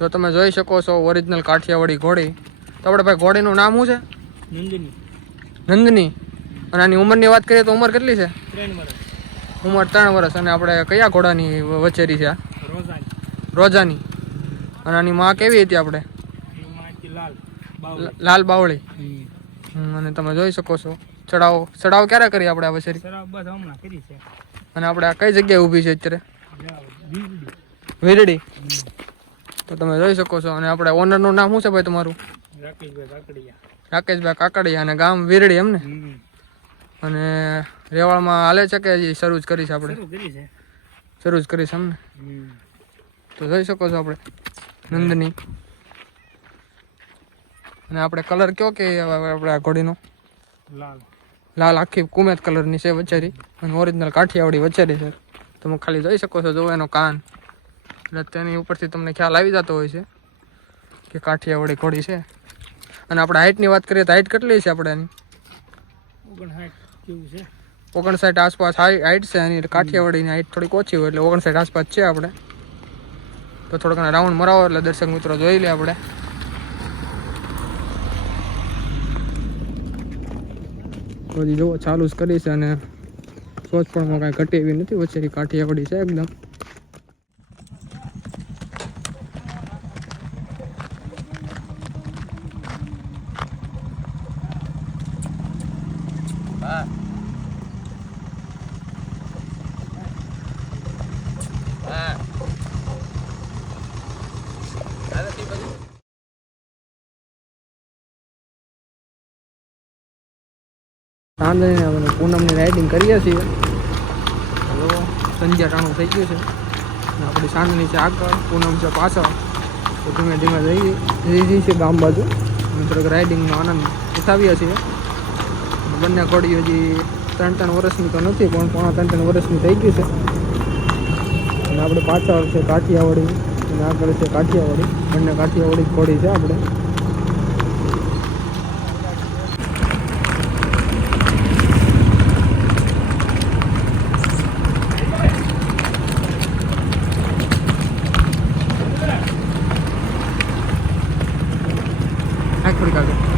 જો તમે જોઈ શકો છો ઓરિજિનલ કાઠિયાવાડી ઘોડી. તો આપણે ભાઈ ઘોડીનું નામ શું છે? નંદની. નંદની. અને આની ઉંમરની વાત કરીએ તો ઉંમર કેટલી છે? 3 વર્ષ. ઉંમર 3 વર્ષ. અને આપણે કયા ઘોડાની વચેરી છે? રોજાની. રોજાની. અને આની માં કેવી હતી આપણે? લાલ બાવળી. અને તમે જોઈ શકો છો ચડાવ ક્યારે કરી આપણે આ વછેરી? બસ હમણાં કરી છે. અને આપણે આ કઈ જગ્યાએ ઊભી છે અત્યારે? વીરડી. તો તમે જોઈ શકો છો. અને આપણે ઓનરનું નામ શું છે ભાઈ તમારું? રાકેશભાઈ કાકડિયા. રાકેશભાઈ કાકડિયા. અને ગામ વીરડી એમને? અને રેવાળમાં હાલે છે કે હજી શરૂ જ કરી છે આપણે? શરૂ જ કરી છે એમને? તો જોઈ શકો છો આપણે નંદની. અને આપણે કલર કયો કે આપણે આ ઘોડીનો? લાલ આખી કુમેત કલરની છે વચેરી. અને ઓરિજિનલ કાઠિયાવાડી વચેરી છે. તમે ખાલી જોઈ શકો છો. જો એનો કાન. એટલે તેની ઉપરથી તમને ખ્યાલ આવી જતો હોય છે કે કાઠિયાવાડી ઘોડી છે. અને આપણે હાઇટની વાત કરીએ તો હાઇટ કેટલી છે આપણે એની? 59 આસપાસ હાઇટ છે એની. કાઠિયાવાડીની હાઇટ થોડીક ઓછી હોય એટલે 59 આસપાસ છે આપણે. તો થોડોક રાઉન્ડ મરાવો એટલે દર્શક મિત્રો જોઈ લે આપણે. બધી જો ચાલુ જ કરી છે. અને સોચપણમાં કાંઈ ઘટે એવી નથી. વચેરી કાઠિયાવાડી છે એકદમ. સાંજની આપણે પૂનમની રાઇડિંગ કરીએ છીએ. હલો, સંધ્યા ટાણું થઈ ગયું છે. અને આપણી સાંજની છે આગળ, પૂનમ છે પાછળ. તો ધીમે ધીમે જઈએ છીએ ગામ બાજુ. અને થોડોક રાઇડિંગનો આનંદ ઉઠાવીએ છીએ. બંને ઘોડી હજી 3 વર્ષની તો નથી, પણ પોણા 3 વર્ષની થઈ ગઈ છે. અને આપણે પાછળ છે કાઠિયાવાડી અને આગળ છે કાઠિયાવાડી. બંને કાઠિયાવાડી ઘોડી છે આપણે. થોડીક આગળ